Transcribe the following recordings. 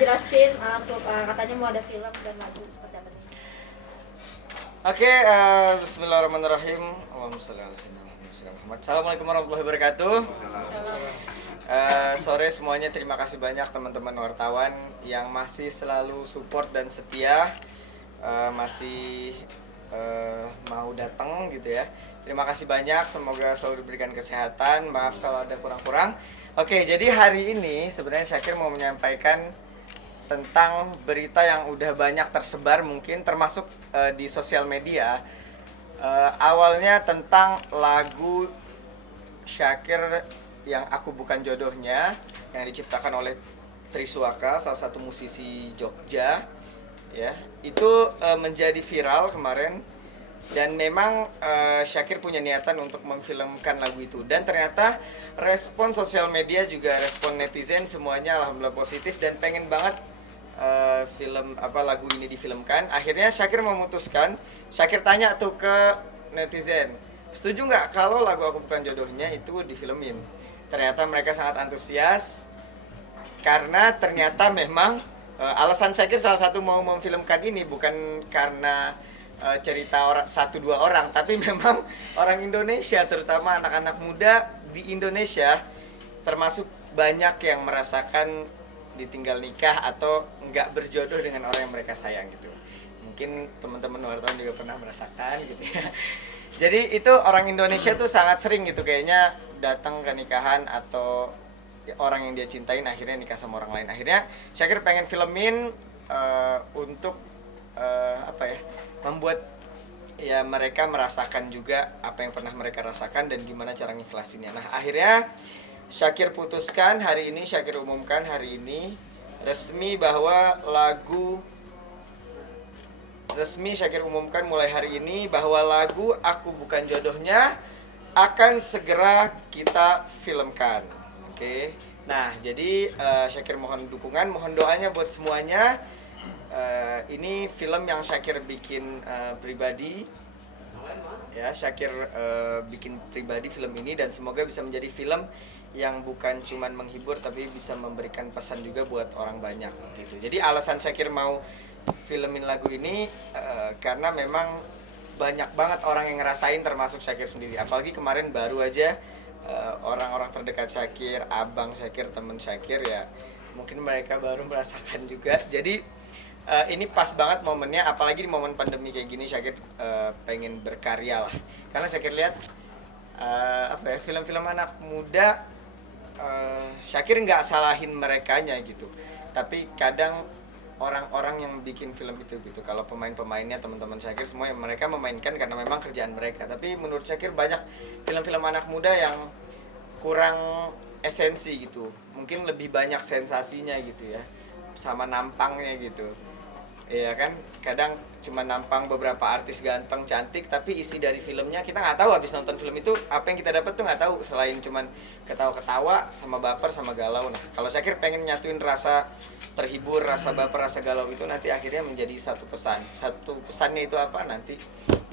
jelasin untuk katanya mau ada film dan lagu seperti apa nih? Oke, bismillahirrahmanirrahim. Allahumma sholli ala sayyidina Muhammad. Assalamualaikum warahmatullahi wabarakatuh. Sore semuanya, terima kasih banyak teman-teman wartawan yang masih selalu support dan setia, masih mau datang gitu ya. Terima kasih banyak, semoga selalu diberikan kesehatan. Maaf kalau ada kurang-kurang. Oke, jadi hari ini sebenarnya Syakir mau menyampaikan tentang berita yang udah banyak tersebar mungkin termasuk di sosial media. Awalnya tentang lagu Syakir yang Aku Bukan Jodohnya yang diciptakan oleh Triswaka, salah satu musisi Jogja ya. Itu menjadi viral kemarin dan memang Syakir punya niatan untuk memfilmkan lagu itu, dan ternyata respon sosial media juga respon netizen semuanya alhamdulillah positif dan pengen banget lagu ini difilmkan. Akhirnya Syakir memutuskan, Syakir tanya tuh ke netizen, setuju nggak kalau lagu Aku Bukan Jodohnya itu difilmin. Ternyata mereka sangat antusias karena ternyata memang alasan Syakir salah satu mau memfilmkan ini bukan karena cerita satu dua orang, tapi memang orang Indonesia, terutama anak-anak muda di Indonesia termasuk banyak yang merasakan ditinggal nikah atau nggak berjodoh dengan orang yang mereka sayang gitu. Mungkin teman-teman wartawan juga pernah merasakan gitu ya. Jadi itu orang Indonesia tuh sangat sering gitu kayaknya datang ke nikahan atau orang yang dia cintain akhirnya nikah sama orang lain. Akhirnya Syakir pengen filmin untuk membuat ya mereka merasakan juga apa yang pernah mereka rasakan dan gimana cara ngikhlasinnya. Nah akhirnya Syakir putuskan hari ini, Syakir umumkan hari ini resmi bahwa Syakir umumkan mulai hari ini bahwa lagu Aku Bukan Jodohnya akan segera kita filmkan. Oke. Nah, jadi Syakir mohon dukungan, mohon doanya buat semuanya. Ini film yang Syakir bikin pribadi. Ya, Syakir bikin pribadi film ini dan semoga bisa menjadi film yang bukan cuman menghibur tapi bisa memberikan pesan juga buat orang banyak gitu. Jadi alasan Syakir mau filmin lagu ini karena memang banyak banget orang yang ngerasain termasuk Syakir sendiri. Apalagi kemarin baru aja orang-orang terdekat Syakir, abang Syakir, temen Syakir ya, mungkin mereka baru merasakan juga. Jadi ini pas banget momennya, apalagi di momen pandemi kayak gini Syakir pengen berkarya lah. Karena Syakir lihat film-film anak muda, Syakir nggak salahin merekanya gitu, tapi kadang orang-orang yang bikin film itu gitu. Kalau pemain-pemainnya teman-teman Syakir semua yang mereka memainkan karena memang kerjaan mereka. Tapi menurut Syakir banyak film-film anak muda yang kurang esensi gitu. Mungkin lebih banyak sensasinya gitu ya, sama nampangnya gitu. Iya kan, kadang cuma nampang beberapa artis ganteng cantik tapi isi dari filmnya kita nggak tahu. Habis nonton film itu apa yang kita dapat tuh nggak tahu selain cuman ketawa-ketawa sama baper sama galau. Nah kalau Syakir pengen nyatuin rasa terhibur, rasa baper, rasa galau itu nanti akhirnya menjadi satu pesan. Satu pesannya itu apa nanti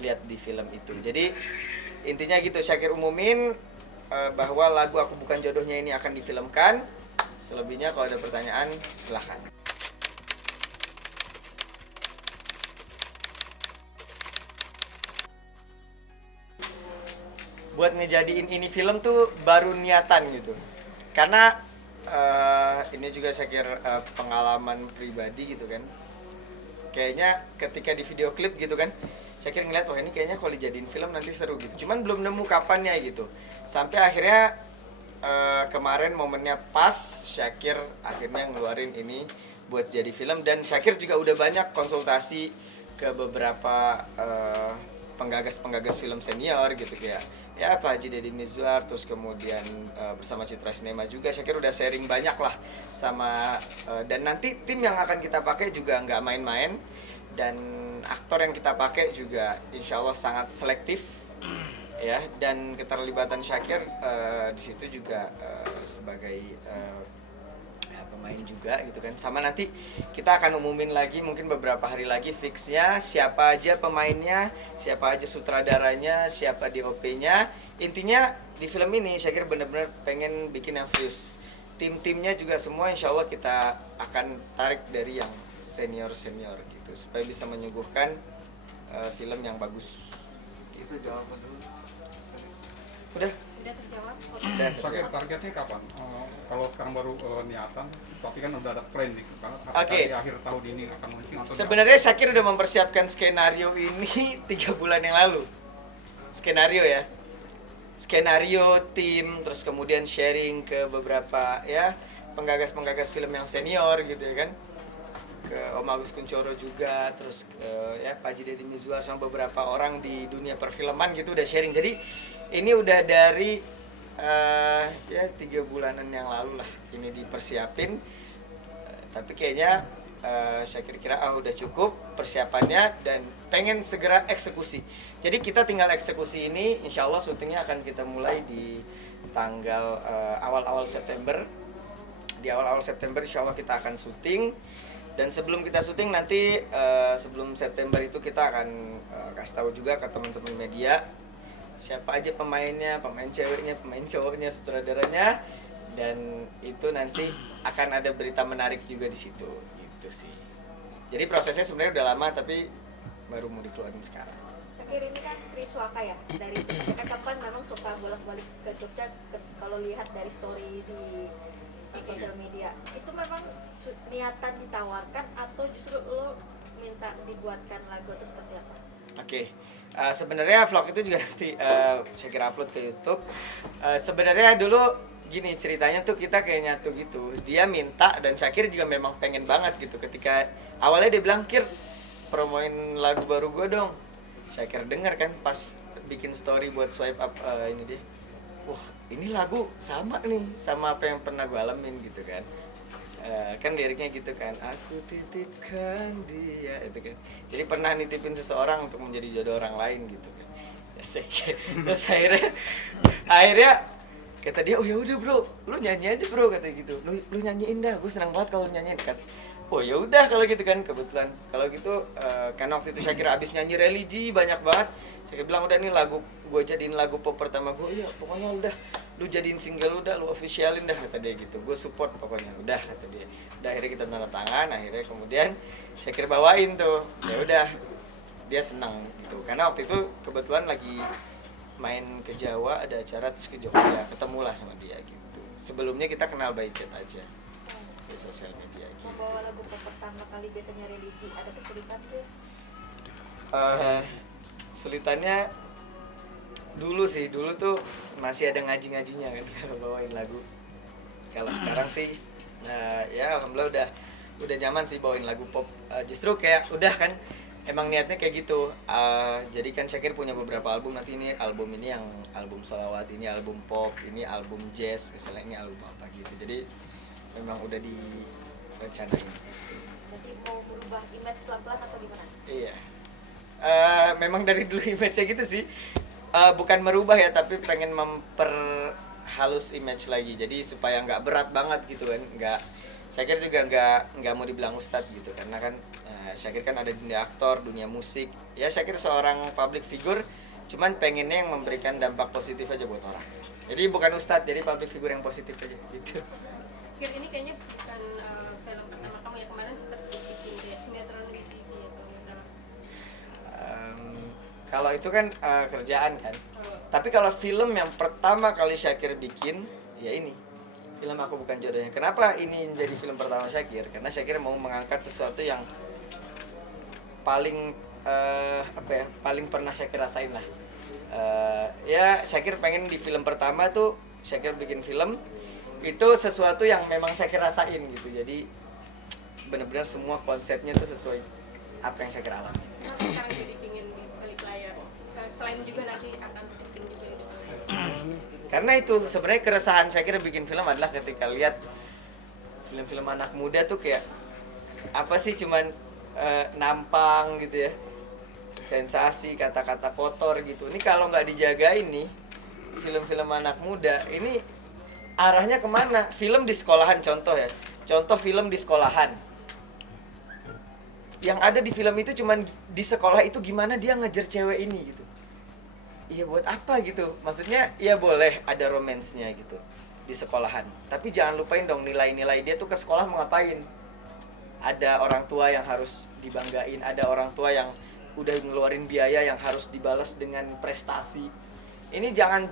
lihat di film itu. Jadi intinya gitu, Syakir umumin bahwa lagu Aku Bukan Jodohnya ini akan difilmkan. Selebihnya kalau ada pertanyaan silahkan. Buat ngejadiin ini film tuh baru niatan gitu, karena ini juga saya kira pengalaman pribadi gitu kan. Kayaknya ketika di video klip gitu kan, saya kira ngeliat wah ini kayaknya kalau dijadiin film nanti seru gitu, cuman belum nemu kapannya gitu. Sampai akhirnya kemarin momennya pas, Syakir akhirnya ngeluarin ini buat jadi film. Dan Syakir juga udah banyak konsultasi ke beberapa penggagas film senior gitu kayak ya Pak Haji Deddy Mizwar, terus kemudian bersama Citra Sinema juga Syakir udah sharing banyak lah sama dan nanti tim yang akan kita pakai juga nggak main-main, dan aktor yang kita pakai juga insya Allah sangat selektif ya, dan keterlibatan Syakir di situ juga sebagai pemain juga gitu kan. Sama nanti kita akan umumin lagi mungkin beberapa hari lagi fixnya siapa aja pemainnya, siapa aja sutradaranya, siapa DOP-nya. Intinya di film ini Syakir bener-bener pengen bikin yang serius. tim-timnya juga semua insya Allah kita akan tarik dari yang senior-senior gitu supaya bisa menyuguhkan film yang bagus. Itu jawaban dulu. Udah? Udah terjawab. Udah. Target targetnya kapan? Kalau sekarang baru niatan, tapi kan udah ada plan nih, Oke. di akhir tahun ini akan launching atau Sebenarnya Syakir udah mempersiapkan skenario ini 3 bulan yang lalu. Skenario ya. Skenario, tim, terus kemudian sharing ke beberapa ya penggagas-penggagas film yang senior gitu ya kan. Ke Om Agus Kuncoro juga, terus ke ya Pak Haji Deddy Mizwar sama beberapa orang di dunia perfilman gitu udah sharing. Jadi ini udah dari ya 3 bulanan yang lalu lah ini dipersiapin. Tapi kayaknya saya kira udah cukup persiapannya dan pengen segera eksekusi. Jadi kita tinggal eksekusi ini, insya Allah syutingnya akan kita mulai di tanggal awal-awal September. Di awal-awal September insya Allah kita akan syuting. Dan sebelum kita syuting nanti sebelum September itu kita akan kasih tahu juga ke teman-teman media siapa aja pemainnya, pemain ceweknya, pemain cowoknya, sutradaranya. Dan itu nanti akan ada berita menarik juga di situ gitu sih. Jadi prosesnya sebenarnya udah lama tapi baru mau dikeluarin sekarang. Syakir ini kan Triswaka ya, dari kapan memang suka bolak-balik ke Jogja kalau lihat dari story di sosial media. Itu memang niatan ditawarkan atau justru lo minta dibuatkan lagu atau seperti apa? Oke. Sebenarnya vlog itu juga nanti saya kira upload ke YouTube. Sebenarnya dulu gini ceritanya tuh kita kayak nyatu gitu. Dia minta dan Syakir juga memang pengen banget gitu. Ketika awalnya dia bilang, "Kir, promoin lagu baru gue dong." Syakir denger kan pas bikin story buat swipe up ini dia. Wah, ini lagu sama nih sama apa yang pernah gue alamin gitu kan. Kan liriknya gitu kan, aku titipkan dia itu kan. Jadi pernah nitipin seseorang untuk menjadi jodoh orang lain gitu kan. Terus akhirnya kata dia, "Oh ya udah bro, lu nyanyi aja bro," katanya gitu. Lu nyanyiin dah, gue senang banget kalau lu nyanyiin kan. Oh ya udah kalau gitu kan, kebetulan kalau gitu karena waktu itu saya kira abis nyanyi religi banyak banget. Saya bilang udah nih lagu gue jadiin lagu pop pertama gue. Iya pokoknya udah lu jadiin single udah, lu officialin dah kata dia gitu. Gue support pokoknya udah kata dia. Udah akhirnya kita tanda tangan, akhirnya kemudian saya kira bawain tuh. Ya udah dia senang gitu karena waktu itu kebetulan lagi main ke Jawa ada acara terus ke Jogja ketemulah sama dia gitu. Sebelumnya kita kenal by chat aja di sosial media gitu. Membawa lagu pop pertama kali biasanya religi, ada kesulitan tuh? Sulitannya dulu tuh masih ada ngaji-ngajinya kan kalau bawain lagu. Kalau sekarang sih ya alhamdulillah udah nyaman sih bawain lagu pop. Justru kayak udah kan emang niatnya kayak gitu. Jadi kan Syakir punya beberapa album, nanti ini yang album sholawat, ini album pop, ini album jazz, misalnya ini album apa gitu. Jadi memang udah direncanain. Jadi mau berubah image pelan-pelan atau gimana? Iya. Memang dari dulu image-nya gitu sih. Bukan merubah ya, tapi pengen memperhalus image lagi. Jadi supaya nggak berat banget gitu kan. Syakir juga nggak mau dibilang ustadz gitu karena kan Syakir kan ada dunia aktor, dunia musik. Ya Syakir seorang public figure, cuman pengennya yang memberikan dampak positif aja buat orang. Jadi bukan ustadz, jadi public figure yang positif aja gitu. Kir, ini kayaknya bukan film pertama kamu ya, kemarin sempat bikin kayak sinetron di TV ya kalau nggak salah. Kalau itu kan kerjaan kan. Tapi kalau film yang pertama kali Syakir bikin, ya ini film Aku Bukan Jodohnya. Kenapa ini menjadi film pertama Syakir? Karena Syakir mau mengangkat sesuatu yang paling paling pernah Syakir rasain lah. Ya Syakir pengen di film pertama tuh Syakir bikin film itu sesuatu yang memang Syakir rasain gitu. Jadi benar-benar semua konsepnya tuh sesuai apa yang Syakir alami. Kenapa sekarang jadi pingin di balik layar? Selain juga nanti akan syuting juga di balik layar. Karena itu sebenarnya keresahan Syakir bikin film adalah ketika lihat film-film anak muda tuh kayak apa sih cuman nampang gitu ya, sensasi, kata-kata kotor gitu. Ini kalau nggak dijagain nih film-film anak muda ini arahnya kemana? Film di sekolahan contoh ya, contoh film di sekolahan yang ada di film itu cuman di sekolah itu gimana dia ngejar cewek ini gitu. Iya buat apa gitu? Maksudnya ya boleh ada romansnya gitu. di sekolahan. Tapi jangan lupain dong nilai-nilai dia tuh ke sekolah mau ngapain. Ada orang tua yang harus dibanggain, ada orang tua yang udah ngeluarin biaya yang harus dibalas dengan prestasi. Ini jangan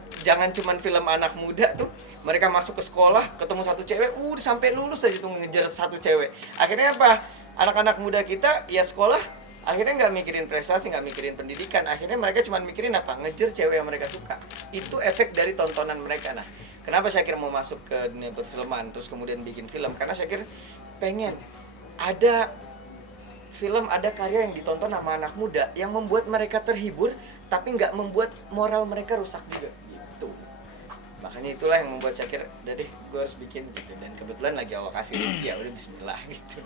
cuman film anak muda tuh, mereka masuk ke sekolah ketemu satu cewek, sampai lulus aja tuh ngejar satu cewek. Akhirnya apa? Anak-anak muda kita ya sekolah akhirnya nggak mikirin prestasi, nggak mikirin pendidikan. Akhirnya mereka cuma mikirin apa? Ngejar cewek yang mereka suka. Itu efek dari tontonan mereka. Nah, kenapa Syakir mau masuk ke dunia perfilman terus kemudian bikin film? Karena Syakir pengen ada film, ada karya yang ditonton sama anak muda yang membuat mereka terhibur tapi nggak membuat moral mereka rusak juga gitu. Makanya itulah yang membuat Syakir, udah deh gue harus bikin gitu. Dan kebetulan lagi alokasi rezeki, ya udah bismillah gitu.